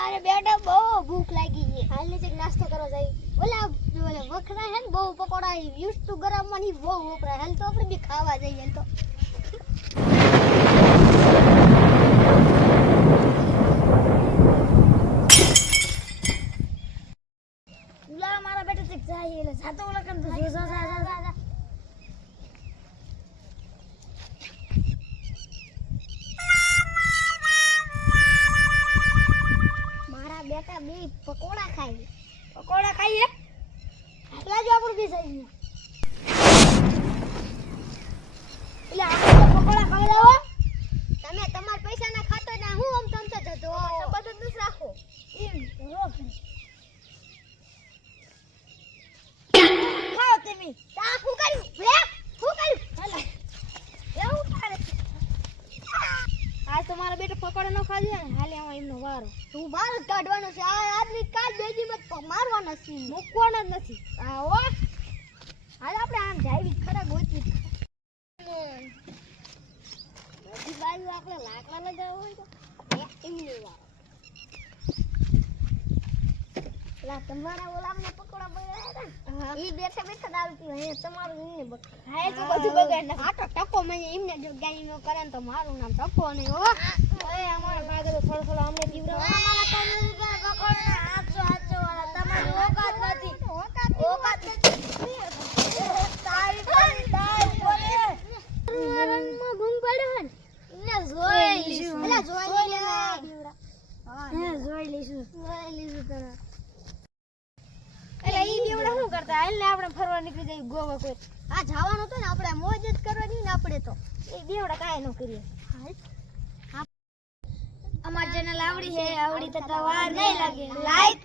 અરે બેટા બહુ ભૂખ લાગી છે. હાલ ને એક નાસ્તો કરવા જાય. ઓલા વખરા હે ને બહુ પકોડા યુઝ ટુ ગરમમાં ની બહુ વપરાય. હાલ તો આપણે બી ખાવા જઈએ હાલ તો. ઉલા મારા બેટા ચેક જાય એટલે જાતો ઓલા કેમ તો જો જા. મારા બેટા બે પકોડા ખાય. પકોડા ખાઈએ આટલા જ આપણું બી થઈ ગયું. એટલે આપણે પકોડા ખાઈ લાવો. તમે તમાર પૈસા ના ખાતો ના હું આમ તમતો જતો બધું દૂસ રાખો એમ રોક ખાઓ તમે. તા હું કર્યું લે હું કર્યું હાલ એવું કરે. આજ તો મારા બેટા પકોડા ન ખાજે ને હાલે આમાં એમનો વારો. તું બાર જ કાઢવાનો છે. આ આદમી કાઢ બેજી મત મારવાના છે. મૂકવાના જ નથી. આવો હાલ આપણે આમ જાવી ખરા ગોચી. બધી બાજુ આપણે લાકડા લગાવવા હોય તો એમની વારો. લા તમારા ઓલામને પકોડા બગાડ્યા હતા ઈ બેઠા બેઠા દાવતી હોય તમારું એમને બગાડ. હા તો બધું બગાડ નાખ. આ તો ટકો મને એમને જો ગાઈ નો કરે ને તો મારું નામ ટકો નહીં હો. એ અમારા ભાગે તો થોડો અમને જીવરાવા. અમારા કામે પકોડા હાચો વાળા તમારી ઓકાત નથી. ઓકાત નથી. તારી બોલે રંગમાં ગુંગ પડ્યો હે ને જોઈ લીશું. એલા જોઈ લે જીવરા. હા જોઈ લીશું તને. એટલે ઈ બેવડા શું કરતા હાલ ને આપણે ફરવા નીકળી જઈએ ગોવા કોઈ. આ જવાનું તો ને આપણે મોજ જ કરવાની ને આપણે તો એ બેવડા કાંઈ ન કરીએ. અમાર ચેનલ આવડી છે આવડી તો વાર નહીં લાગે લાઈક